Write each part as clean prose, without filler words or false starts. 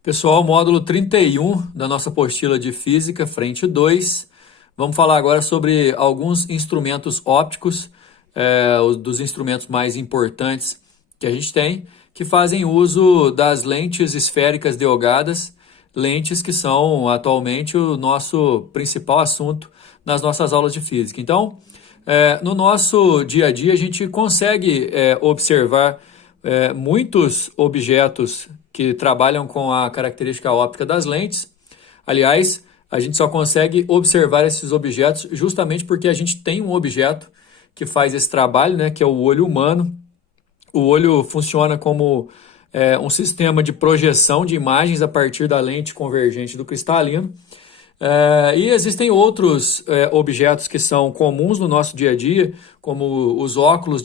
Pessoal, módulo 31 da nossa apostila de Física, frente 2. Vamos falar agora sobre alguns instrumentos ópticos, dos instrumentos mais importantes que a gente tem, que fazem uso das lentes esféricas delgadas, lentes que são atualmente o nosso principal assunto nas nossas aulas de Física. Então, no nosso dia a dia, a gente consegue observar muitos objetos que trabalham com a característica óptica das lentes. Aliás, a gente só consegue observar esses objetos justamente porque a gente tem um objeto que faz esse trabalho, né, que é o olho humano. O olho funciona como um sistema de projeção de imagens a partir da lente convergente do cristalino. E existem outros objetos que são comuns no nosso dia a dia, como os óculos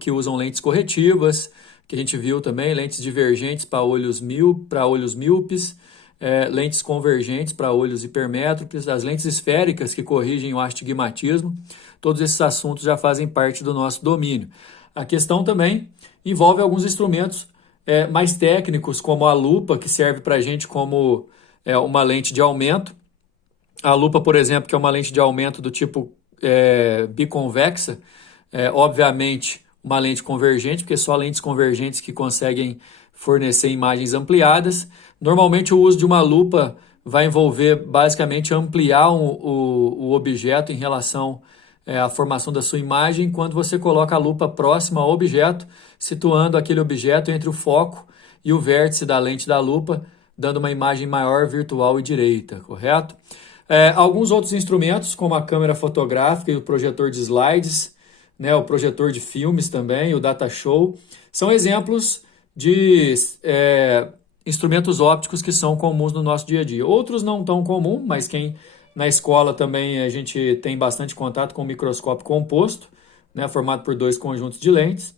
que usam lentes corretivas, que a gente viu também, lentes divergentes para olhos míopes, lentes convergentes para olhos hipermétropes, as lentes esféricas que corrigem o astigmatismo. Todos esses assuntos já fazem parte do nosso domínio. A questão também envolve alguns instrumentos mais técnicos, como a lupa, que serve para a gente como uma lente de aumento. A lupa, por exemplo, que é uma lente de aumento do tipo biconvexa, obviamente uma lente convergente, porque só lentes convergentes que conseguem fornecer imagens ampliadas. Normalmente o uso de uma lupa vai envolver basicamente ampliar o objeto em relação à formação da sua imagem, quando você coloca a lupa próxima ao objeto, situando aquele objeto entre o foco e o vértice da lente da lupa, dando uma imagem maior, virtual e direita, correto? Alguns outros instrumentos, como a câmera fotográfica e o projetor de slides, né, o projetor de filmes também, o data show, são exemplos de instrumentos ópticos que são comuns no nosso dia a dia. Outros não tão comuns, mas quem na escola também a gente tem bastante contato com o microscópio composto, né, formado por dois conjuntos de lentes.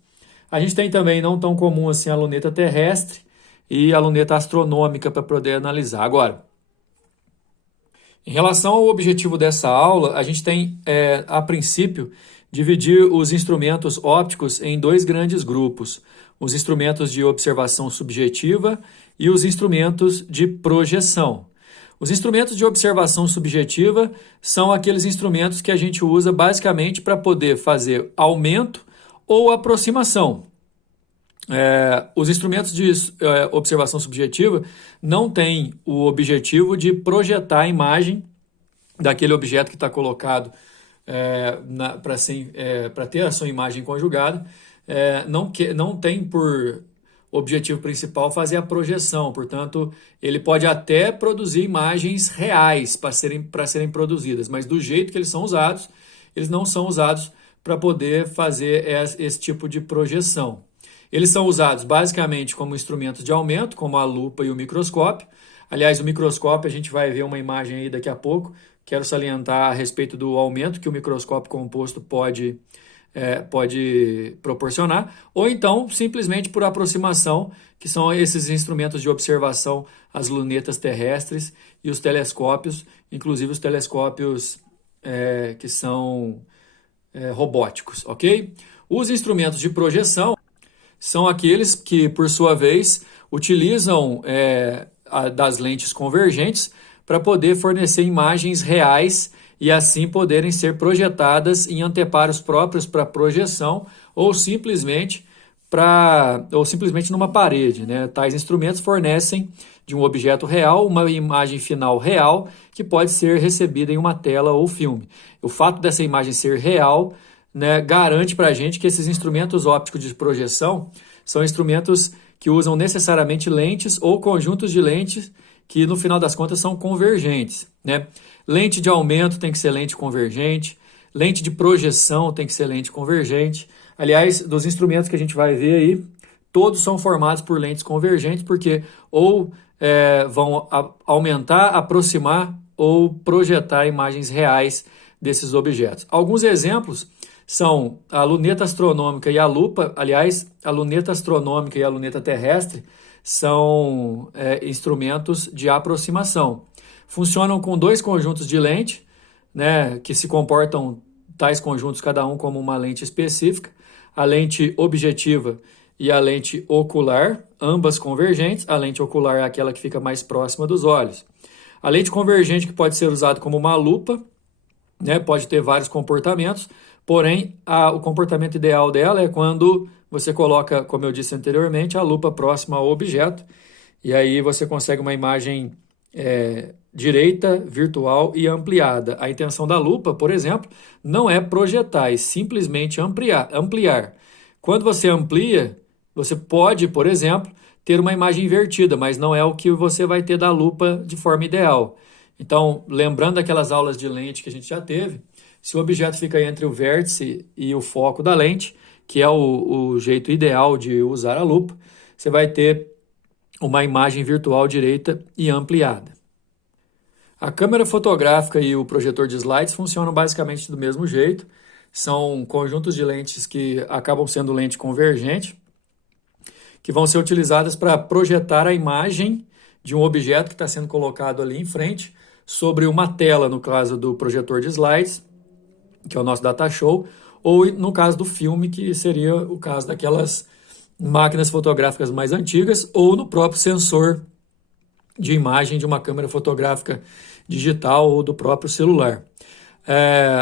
A gente tem também, não tão comum assim, a luneta terrestre e a luneta astronômica para poder analisar. Agora, em relação ao objetivo dessa aula, a gente tem, a princípio, dividir os instrumentos ópticos em dois grandes grupos: os instrumentos de observação subjetiva e os instrumentos de projeção. Os instrumentos de observação subjetiva são aqueles instrumentos que a gente usa basicamente para poder fazer aumento ou aproximação. Os instrumentos de observação subjetiva não têm o objetivo de projetar a imagem daquele objeto que está colocado para ter a sua imagem conjugada. Não tem por objetivo principal fazer a projeção, portanto, ele pode até produzir imagens reais para serem produzidas, mas do jeito que eles são usados, eles não são usados para poder fazer esse tipo de projeção. Eles são usados basicamente como instrumentos de aumento, como a lupa e o microscópio. Aliás, o microscópio, a gente vai ver uma imagem aí daqui a pouco. Quero salientar a respeito do aumento que o microscópio composto pode proporcionar, ou então simplesmente por aproximação, que são esses instrumentos de observação, as lunetas terrestres e os telescópios, inclusive os telescópios que são robóticos, ok? Os instrumentos de projeção são aqueles que, por sua vez, utilizam das lentes convergentes para poder fornecer imagens reais e assim poderem ser projetadas em anteparos próprios para projeção ou simplesmente numa parede, né? Tais instrumentos fornecem de um objeto real uma imagem final real que pode ser recebida em uma tela ou filme. O fato dessa imagem ser real, né, garante para a gente que esses instrumentos ópticos de projeção são instrumentos que usam necessariamente lentes ou conjuntos de lentes que, no final das contas, são convergentes, né? Lente de aumento tem que ser lente convergente, lente de projeção tem que ser lente convergente. Aliás, dos instrumentos que a gente vai ver aí, todos são formados por lentes convergentes, porque ou vão aumentar, aproximar ou projetar imagens reais desses objetos. Alguns exemplos são a luneta astronômica e a lupa. Aliás, a luneta astronômica e a luneta terrestre são instrumentos de aproximação. Funcionam com dois conjuntos de lente, né, que se comportam tais conjuntos, cada um como uma lente específica. A lente objetiva e a lente ocular, ambas convergentes. A lente ocular é aquela que fica mais próxima dos olhos. A lente convergente, que pode ser usada como uma lupa, né, pode ter vários comportamentos, porém o comportamento ideal dela é quando você coloca, como eu disse anteriormente, a lupa próxima ao objeto, e aí você consegue uma imagem direita, virtual e ampliada. A intenção da lupa, por exemplo, não é projetar, é simplesmente ampliar. Quando você amplia, você pode, por exemplo, ter uma imagem invertida, mas não é o que você vai ter da lupa de forma ideal. Então, lembrando aquelas aulas de lente que a gente já teve, se o objeto fica entre o vértice e o foco da lente, que é o jeito ideal de usar a lupa, você vai ter uma imagem virtual direita e ampliada. A câmera fotográfica e o projetor de slides funcionam basicamente do mesmo jeito. São conjuntos de lentes que acabam sendo lente convergente, que vão ser utilizadas para projetar a imagem de um objeto que está sendo colocado ali em frente sobre uma tela, no caso do projetor de slides, que é o nosso data show, ou no caso do filme, que seria o caso daquelas máquinas fotográficas mais antigas, ou no próprio sensor de imagem de uma câmera fotográfica digital ou do próprio celular.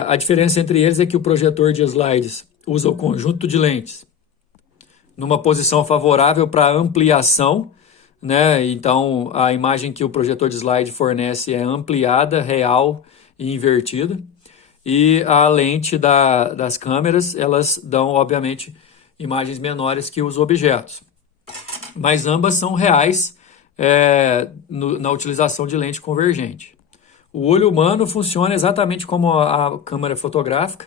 A diferença entre eles é que o projetor de slides usa o conjunto de lentes numa posição favorável para ampliação, né? Então, a imagem que o projetor de slide fornece é ampliada, real e invertida. E a lente das câmeras, elas dão, obviamente, imagens menores que os objetos. Mas ambas são reais na utilização de lente convergente. O olho humano funciona exatamente como a câmera fotográfica,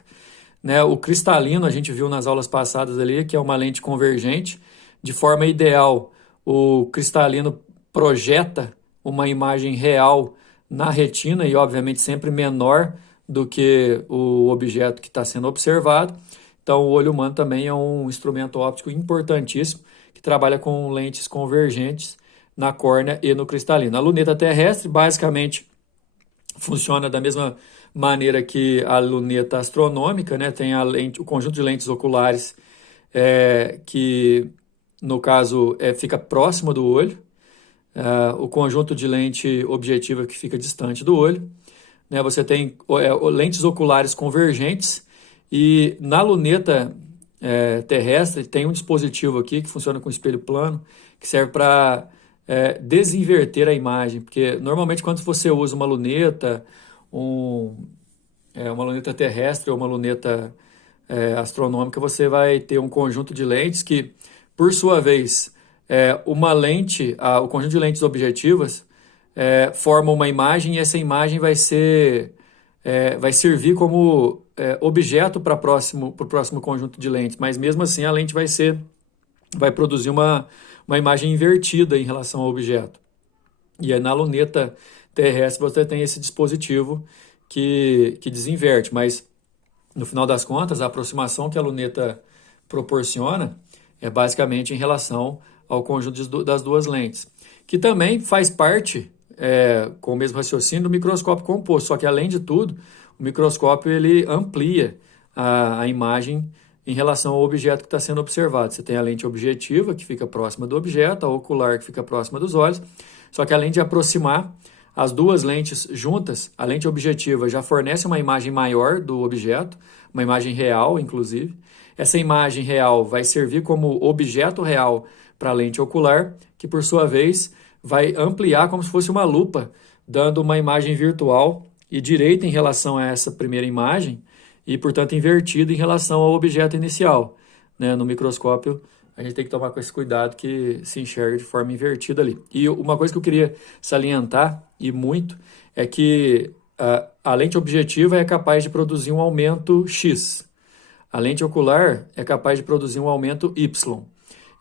né? O cristalino, a gente viu nas aulas passadas ali, que é uma lente convergente. De forma ideal, o cristalino projeta uma imagem real na retina e, obviamente, sempre menor do que o objeto que está sendo observado. Então, o olho humano também é um instrumento óptico importantíssimo que trabalha com lentes convergentes na córnea e no cristalino. A luneta terrestre, basicamente, funciona da mesma maneira que a luneta astronômica, né? Tem o conjunto de lentes oculares que, no caso, fica próximo do olho, o conjunto de lente objetiva que fica distante do olho, né? Você tem lentes oculares convergentes e na luneta terrestre tem um dispositivo aqui que funciona com espelho plano, que serve para desinverter a imagem, porque normalmente quando você usa uma luneta, uma luneta terrestre ou uma luneta astronômica, você vai ter um conjunto de lentes que, por sua vez, uma lente, o conjunto de lentes objetivas forma uma imagem e essa imagem vai servir como objeto para o próximo conjunto de lentes, mas mesmo assim a lente vai produzir uma imagem invertida em relação ao objeto. E na luneta terrestre você tem esse dispositivo que desinverte, mas no final das contas a aproximação que a luneta proporciona é basicamente em relação ao conjunto das duas lentes, que também faz parte, com o mesmo raciocínio, do microscópio composto, só que além de tudo, o microscópio ele amplia a imagem em relação ao objeto que está sendo observado. Você tem a lente objetiva, que fica próxima do objeto, a ocular, que fica próxima dos olhos, só que além de aproximar as duas lentes juntas, a lente objetiva já fornece uma imagem maior do objeto, uma imagem real, inclusive. Essa imagem real vai servir como objeto real para a lente ocular, que por sua vez vai ampliar como se fosse uma lupa, dando uma imagem virtual e direita em relação a essa primeira imagem e, portanto, invertida em relação ao objeto inicial, né? No microscópio, a gente tem que tomar com esse cuidado que se enxerga de forma invertida ali. E uma coisa que eu queria salientar, e muito, é que a lente objetiva é capaz de produzir um aumento X. A lente ocular é capaz de produzir um aumento Y.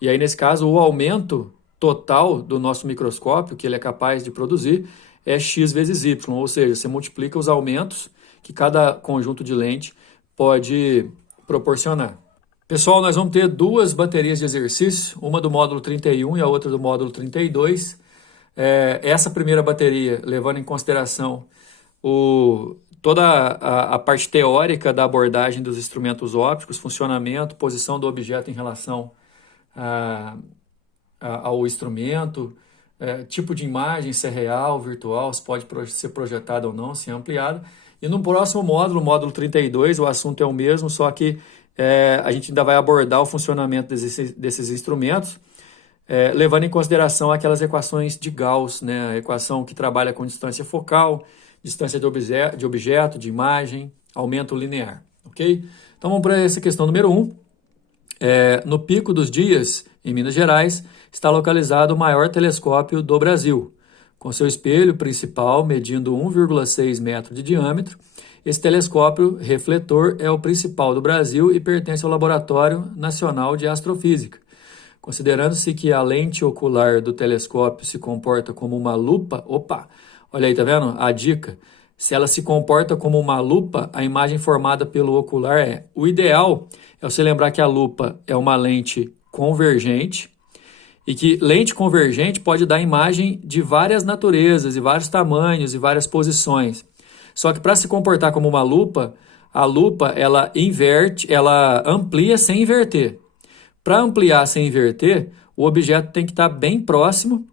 E aí, nesse caso, o aumento total do nosso microscópio, que ele é capaz de produzir, é X vezes Y, ou seja, você multiplica os aumentos que cada conjunto de lente pode proporcionar. Pessoal, nós vamos ter duas baterias de exercício, uma do módulo 31 e a outra do módulo 32. Essa primeira bateria, levando em consideração toda a parte teórica da abordagem dos instrumentos ópticos, funcionamento, posição do objeto em relação ao instrumento, tipo de imagem, se é real, virtual, se pode ser projetado ou não, se é ampliado. E no próximo módulo, módulo 32, o assunto é o mesmo, só que a gente ainda vai abordar o funcionamento desses instrumentos, levando em consideração aquelas equações de Gauss, né? A equação que trabalha com distância focal, distância de objeto, de imagem, aumento linear, ok? Então vamos para essa questão número 1. No Pico dos Dias, em Minas Gerais, está localizado o maior telescópio do Brasil. Com seu espelho principal medindo 1,6 metro de diâmetro, esse telescópio refletor é o principal do Brasil e pertence ao Laboratório Nacional de Astrofísica. Considerando-se que a lente ocular do telescópio se comporta como uma lupa, olha aí, tá vendo? A dica, se ela se comporta como uma lupa, a imagem formada pelo ocular o ideal é você lembrar que a lupa é uma lente convergente e que lente convergente pode dar imagem de várias naturezas e vários tamanhos e várias posições. Só que para se comportar como uma lupa, a lupa ela inverte, ela amplia sem inverter. Para ampliar sem inverter, o objeto tem que estar bem próximo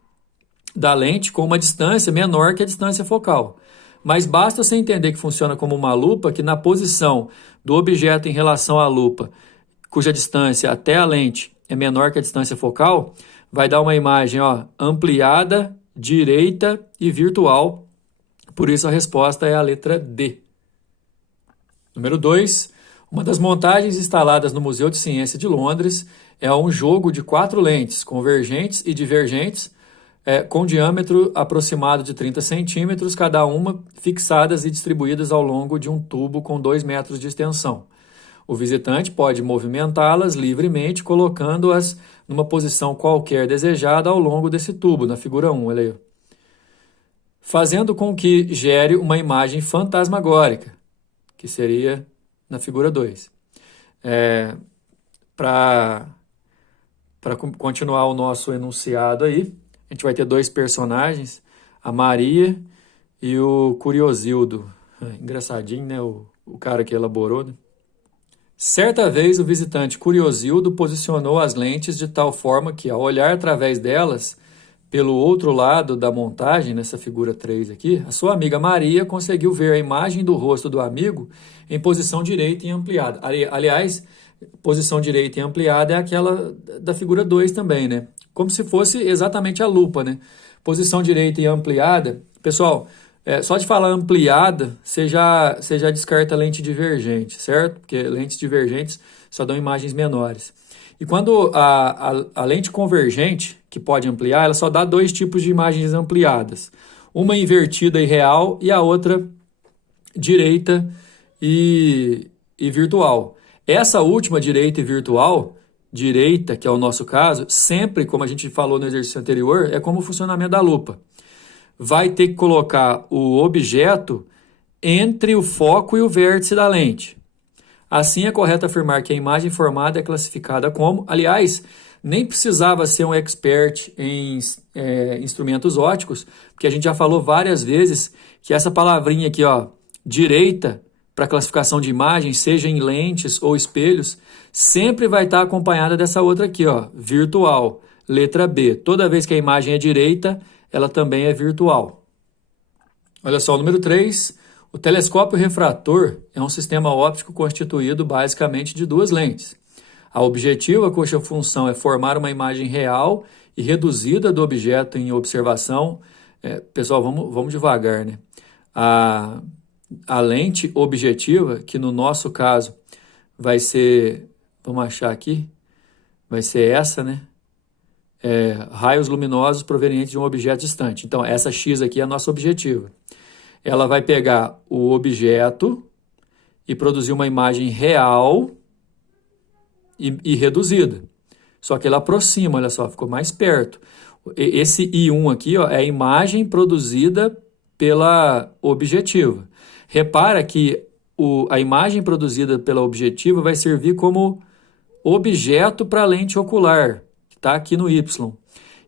da lente com uma distância menor que a distância focal. Mas basta você entender que funciona como uma lupa, que na posição do objeto em relação à lupa, cuja distância até a lente é menor que a distância focal, vai dar uma imagem ampliada, direita e virtual. Por isso a resposta é a letra D. Número 2. Uma das montagens instaladas no Museu de Ciência de Londres é um jogo de 4 lentes convergentes e divergentes, com diâmetro aproximado de 30 centímetros, cada uma fixadas e distribuídas ao longo de um tubo com 2 metros de extensão. O visitante pode movimentá-las livremente, colocando-as numa posição qualquer desejada ao longo desse tubo, na figura 1, olha aí, fazendo com que gere uma imagem fantasmagórica, que seria na figura 2. Para continuar o nosso enunciado aí, a gente vai ter 2 personagens, a Maria e o Curiosildo. Engraçadinho, né? O cara que elaborou, né? Certa vez, o visitante Curiosildo posicionou as lentes de tal forma que, ao olhar através delas, pelo outro lado da montagem, nessa figura 3 aqui, a sua amiga Maria conseguiu ver a imagem do rosto do amigo em posição direita e ampliada. Aliás, posição direita e ampliada é aquela da figura 2 também, né? Como se fosse exatamente a lupa, né? Posição direita e ampliada. Pessoal, só de falar ampliada, você já descarta lente divergente, certo? Porque lentes divergentes só dão imagens menores. E quando a lente convergente, que pode ampliar, ela só dá 2 tipos de imagens ampliadas. Uma invertida e real e a outra direita e virtual. Essa última, direita e virtual, direita, que é o nosso caso, sempre, como a gente falou no exercício anterior, é como o funcionamento da lupa. Vai ter que colocar o objeto entre o foco e o vértice da lente. Assim, é correto afirmar que a imagem formada é classificada como... Aliás, nem precisava ser um expert em instrumentos ópticos, porque a gente já falou várias vezes que essa palavrinha aqui, direita, para classificação de imagem, seja em lentes ou espelhos, sempre vai estar acompanhada dessa outra aqui, virtual, letra B. Toda vez que a imagem é direita, ela também é virtual. Olha só, o número 3. O telescópio refrator é um sistema óptico constituído basicamente de 2 lentes. A objetiva, cuja função é formar uma imagem real e reduzida do objeto em observação. Pessoal, vamos devagar, né? A lente objetiva, que no nosso caso vai ser, vamos achar aqui, vai ser essa, né? Raios luminosos provenientes de um objeto distante. Então, essa X aqui é a nossa objetiva. Ela vai pegar o objeto e produzir uma imagem real e reduzida. Só que ela aproxima, olha só, ficou mais perto. Esse I1 aqui é a imagem produzida pela objetiva. Repara que a imagem produzida pela objetiva vai servir como objeto para a lente ocular, que está aqui no Y.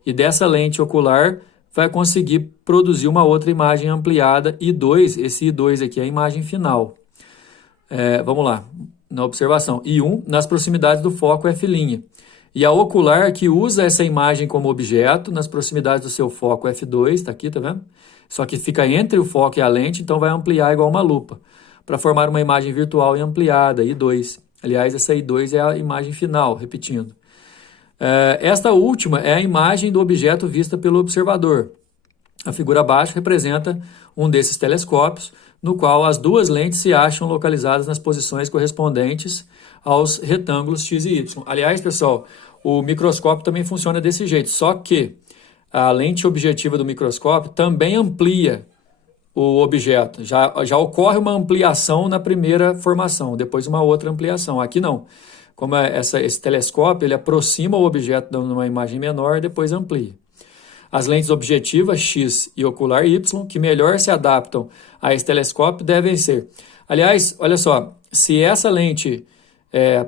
E dessa lente ocular vai conseguir produzir uma outra imagem ampliada, I2, esse I2 aqui é a imagem final. Vamos lá, na observação. I1, nas proximidades do foco F'. e a ocular que usa essa imagem como objeto nas proximidades do seu foco f2, está aqui, tá vendo? Só que fica entre o foco e a lente, então vai ampliar igual uma lupa, para formar uma imagem virtual e ampliada, I2. Aliás, essa I2 é a imagem final, repetindo. Esta última é a imagem do objeto vista pelo observador. A figura abaixo representa um desses telescópios, no qual as duas lentes se acham localizadas nas posições correspondentes aos retângulos X e Y. Aliás, pessoal, o microscópio também funciona desse jeito, só que a lente objetiva do microscópio também amplia o objeto. Já ocorre uma ampliação na primeira formação, depois uma outra ampliação. Aqui não. Como esse telescópio, ele aproxima o objeto numa imagem menor e depois amplia. As lentes objetivas X e ocular Y, que melhor se adaptam a esse telescópio, devem ser. Aliás, olha só, se essa lente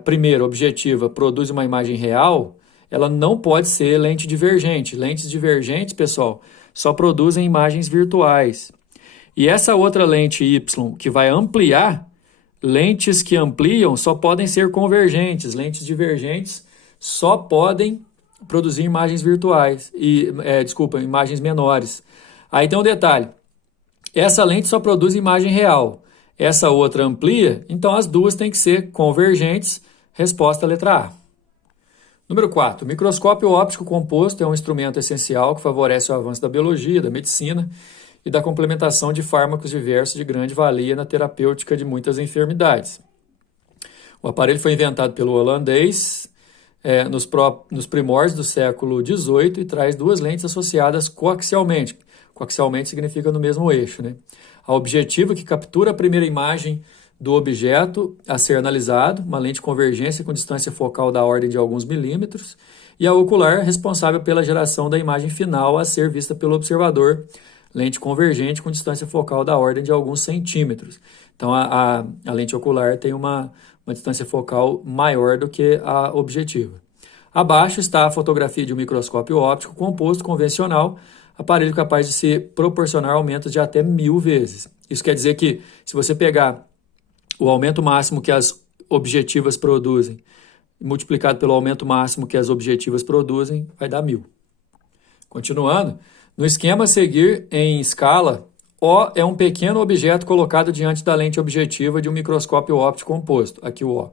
primeira objetiva produz uma imagem real, ela não pode ser lente divergente. Lentes divergentes, pessoal, só produzem imagens virtuais. E essa outra lente Y, que vai ampliar, lentes que ampliam só podem ser convergentes. Lentes divergentes só podem produzir imagens virtuais, imagens menores. Aí tem um detalhe, essa lente só produz imagem real, essa outra amplia, então as duas têm que ser convergentes, resposta letra A. Número 4, o microscópio óptico composto é um instrumento essencial que favorece o avanço da biologia, da medicina e da complementação de fármacos diversos de grande valia na terapêutica de muitas enfermidades. O aparelho foi inventado pelo holandês nos primórdios do século XVIII e traz duas lentes associadas coaxialmente. Coaxialmente significa no mesmo eixo, né? A objetiva, que captura a primeira imagem do objeto a ser analisado, uma lente de convergência com distância focal da ordem de alguns milímetros, e a ocular, responsável pela geração da imagem final a ser vista pelo observador, lente convergente com distância focal da ordem de alguns centímetros. Então, a lente ocular tem uma distância focal maior do que a objetiva. Abaixo está a fotografia de um microscópio óptico composto convencional, aparelho capaz de se proporcionar aumentos de até 1000 vezes. Isso quer dizer que, se você pegar o aumento máximo que as objetivas produzem, multiplicado pelo aumento máximo que as objetivas produzem, vai dar 1000. Continuando, no esquema a seguir em escala, O é um pequeno objeto colocado diante da lente objetiva de um microscópio óptico composto. Aqui o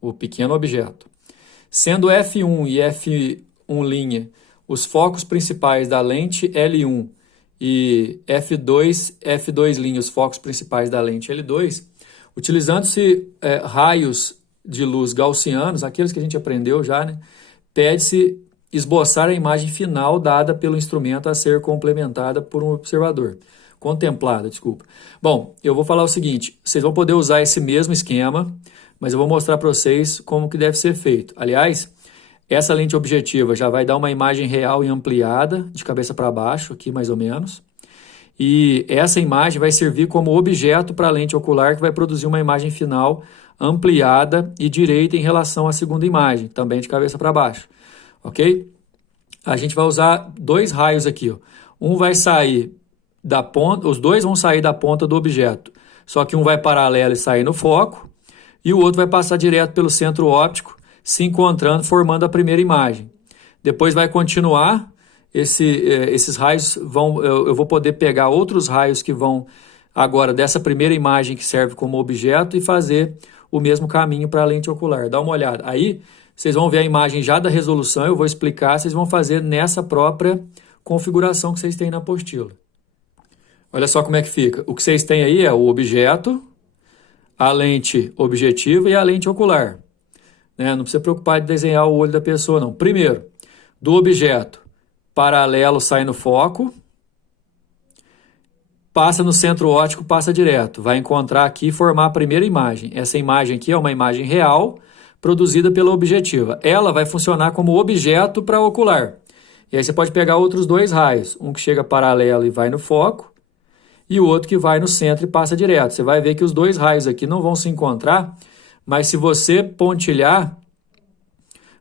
O pequeno objeto. Sendo F1 e F1' os focos principais da lente L1 e F2' os focos principais da lente L2, utilizando-se raios de luz gaussianos, aqueles que a gente aprendeu já, né? Pede-se esboçar a imagem final dada pelo instrumento a ser complementada por um observador. Contemplada, desculpa. Bom, eu vou falar o seguinte, vocês vão poder usar esse mesmo esquema, mas eu vou mostrar para vocês como que deve ser feito. Aliás, essa lente objetiva já vai dar uma imagem real e ampliada, de cabeça para baixo, aqui mais ou menos. E essa imagem vai servir como objeto para a lente ocular, que vai produzir uma imagem final ampliada e direita em relação à segunda imagem, também de cabeça para baixo. Ok? A gente vai usar dois raios aqui. Ó. Um vai sair da ponta, os dois vão sair da ponta do objeto, só que um vai paralelo e sair no foco, e o outro vai passar direto pelo centro óptico, se encontrando, formando a primeira imagem. Depois vai continuar, esses raios eu vou poder pegar outros raios que vão agora dessa primeira imagem que serve como objeto e fazer o mesmo caminho para a lente ocular. Dá uma olhada. Aí vocês vão ver a imagem já da resolução, eu vou explicar, vocês vão fazer nessa própria configuração que vocês têm na apostila. Olha só como é que fica. O que vocês têm aí é o objeto, a lente objetiva e a lente ocular. Não precisa preocupar de desenhar o olho da pessoa, não. Primeiro, do objeto, paralelo sai no foco, passa no centro óptico, passa direto. Vai encontrar aqui e formar a primeira imagem. Essa imagem aqui é uma imagem real, produzida pela objetiva. Ela vai funcionar como objeto para ocular. E aí você pode pegar outros dois raios. Um que chega paralelo e vai no foco, e o outro que vai no centro e passa direto. Você vai ver que os dois raios aqui não vão se encontrar, mas se você pontilhar,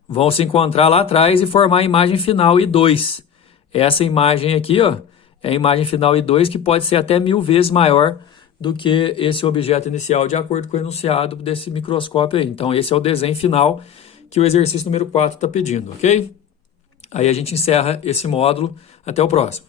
vão se encontrar lá atrás e formar a imagem final I2. Essa imagem aqui, ó, é a imagem final I2, que pode ser até 1000 vezes maior do que esse objeto inicial, de acordo com o enunciado desse microscópio aí. Então, esse é o desenho final que o exercício número 4 está pedindo, ok? Aí a gente encerra esse módulo. Até o próximo.